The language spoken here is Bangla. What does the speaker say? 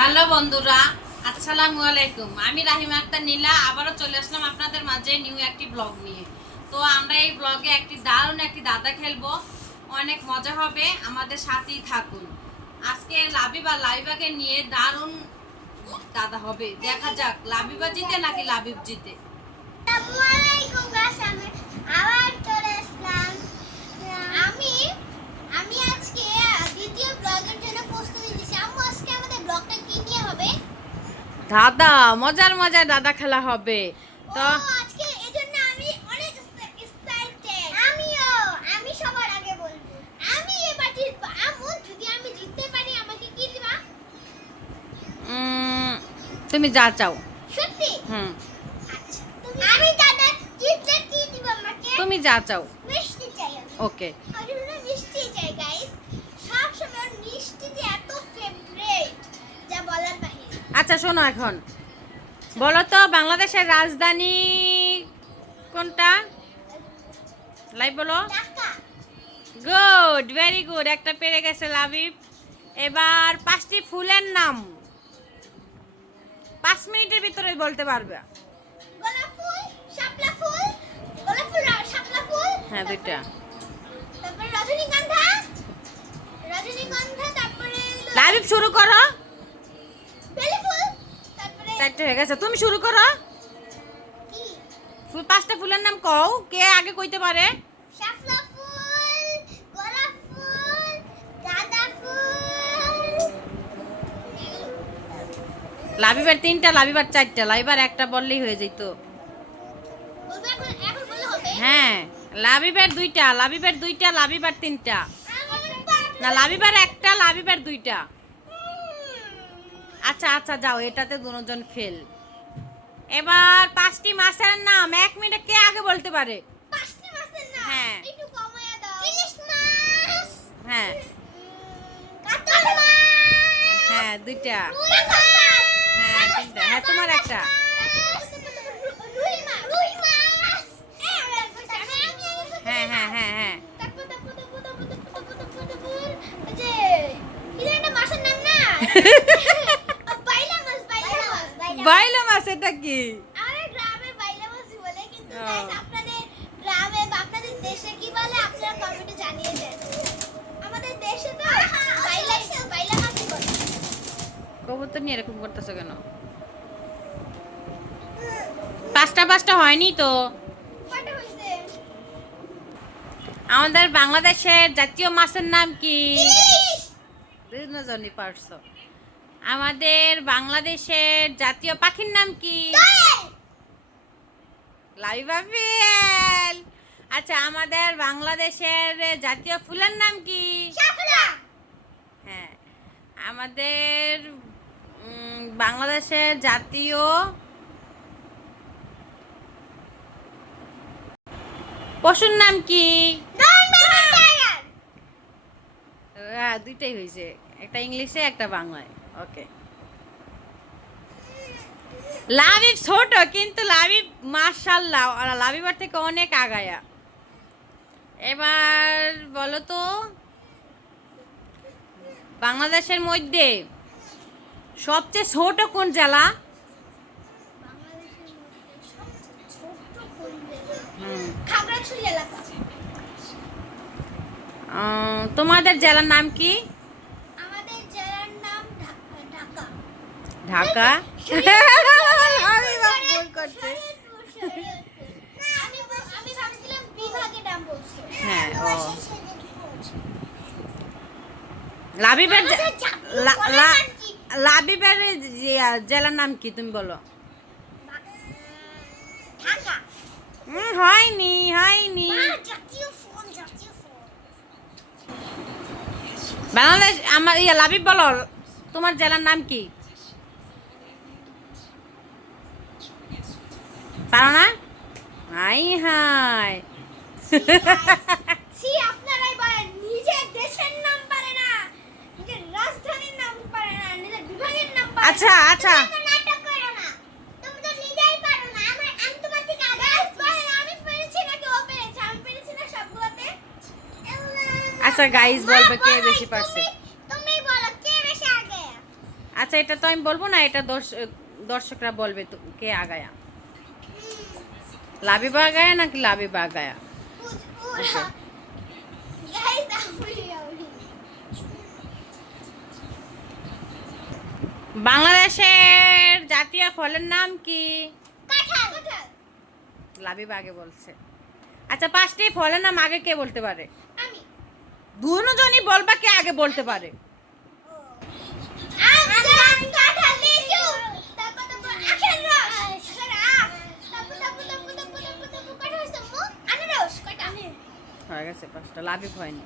হ্যালো বন্ধুরা, আসসালামু আলাইকুম। আমি রাহিমা আক্তার নীলা, আবারও চলে আসলাম আপনাদের মাঝে নিউ একটি ব্লগ নিয়ে। তো আমরা এই ব্লগে একটি দারুণ একটি দাদা খেলব। অনেক মজা হবে, আমাদের সাথেই থাকুন। আজকে লাবিবা লাইবাকে নিয়ে দারুণ দাদা হবে। দেখা যাক, লাবিবা জিতে নাকি লাবিব জিতে আসসালামুয়ালাইকুম গাইস আমি আবার চলে আসলাম আমি আমি আজকে দ্বিতীয় ব্লগের জন্য প্রস্তুতি নিচ্ছি আম্মু আজকে আমাদের ব্লগটা কি নিয়ে হবে দাদা মজার মজার দাদা খেলা হবে। তো আজকে এজন্য আমি অনেক এক্সাইটেড আমিও আমি সবার আগে বলব। আমি এবার জিতবো। যদি আমি জিততে পারি আমাকে কি দিবা? তুমি যা চাও। সত্যি? হুম। আচ্ছা তুমি আমি দাদা জিতলে কি দিব আমাকে? তুমি যা চাও। মিষ্টি চাই ওকে। আচ্ছা শোনো এখন। বলো তো বাংলাদেশের রাজধানী কোনটা? লাইভ বলো। গুড ভেরি গুড একটা পেরে গেছে লাভিব এবার পাঁচটি ফুলের নাম। পাঁচ মিনিটের ভিতরে বলতে পারবে। হ্যাঁ দুইটা। লাভিব শুরু করো। চারটে হয়ে গেছে। তুমি শুরু করো। ফুল পাঁচটা ফুলের নাম কও। কে আগে কইতে পারে? লাভিবার তিনটা লাভিবার চারটা। লাভিবার একটা বললেই হয়ে যেত হ্যাঁ। লাভিবার দুইটা লাভিবার দুইটা লাভিবার তিনটা। না লাভিবার একটা লাভিবার দুইটা। আচ্ছা আচ্ছা যাও এটাতে দুজন ফেল এবার পাঁচটি মাছের নাম এক মিনিটে কে আগে বলতে পারে? পাঁচটি মাছের নাম? হ্যাঁ। একটু কমায়া দাও। ইলিশ মাছ। হ্যাঁ। কাতল মাছ। হ্যাঁ দুইটা। হ্যাঁ তিনটা। হ্যাঁ তোমার একটা। আমি হ্যাঁ হ্যাঁ হ্যাঁ হ্যাঁ। মাছ এটা কি আমাদের গ্রামে বাইলা মাছই বলে কিন্তু ও। guys, আপনাদের গ্রামে বা আপনাদের দেশে কি বলে আপনারা কমেন্টে জানিয়ে দেন। আমাদের দেশে তো বাইলা বাইলা মাছই বলে। কবুতর নিয়ে এরকম করতেছো কেন? পাঁচটা পাঁচটা হয়নি তো? আমাদের বাংলাদেশের জাতীয় মাছের নাম কি? ইলিশ! দুজনই পারছ। আমাদের বাংলাদেশের জাতীয় পাখির নাম কি? আচ্ছা আমাদের বাংলাদেশের জাতীয় ফুলের নাম কি? হ্যাঁ আমাদের বাংলাদেশের জাতীয় পশুর নাম কি? দুইটাই হয়েছে একটা ইংলিশে একটা বাংলায়। ওকে লাভিব ছোট কিন্তু লাভিব মার্শাল্লাহ লাভিবার থেকে অনেক আগায়া। এবার বলো তো বাংলাদেশের মধ্যে সবচেয়ে ছোট কোন জেলা? তোমাদের জেলার নাম কি? ঢাকা? হ্যাঁ ও। লাবিবের জেলার নাম কি তুমি বলো? হয়নি হয়নি। বাংলাদেশ আমার ইয়া, লাবিব বলো, তোমার জেলার নাম কি? হাই হাই। ছি আপনারাই বলেন নিজের দেশের নাম পারে না নিজের রাজধানীর নাম পারে না নিজের বিভাগের নাম পারে আচ্ছা আচ্ছা। আচ্ছা গাইস বলবে কে বেশি পারছে? তুমি বলো কে বেশি আগে? আচ্ছা এটা তো আমি বলব না এটা দর্শকরা বলবে কে আগায়া। লাবিবা আগায়া নাকি আমি আমি বাংলাদেশের জাতীয় ফলের নাম কি লাবিবা আগে বলছে আচ্ছা পাঁচটি ফলের নাম আগে কে বলতে পারে দুজনই বলবা কে আগে বলতে পারে হয়ে গেছে পাঁচটা লাভই হয়নি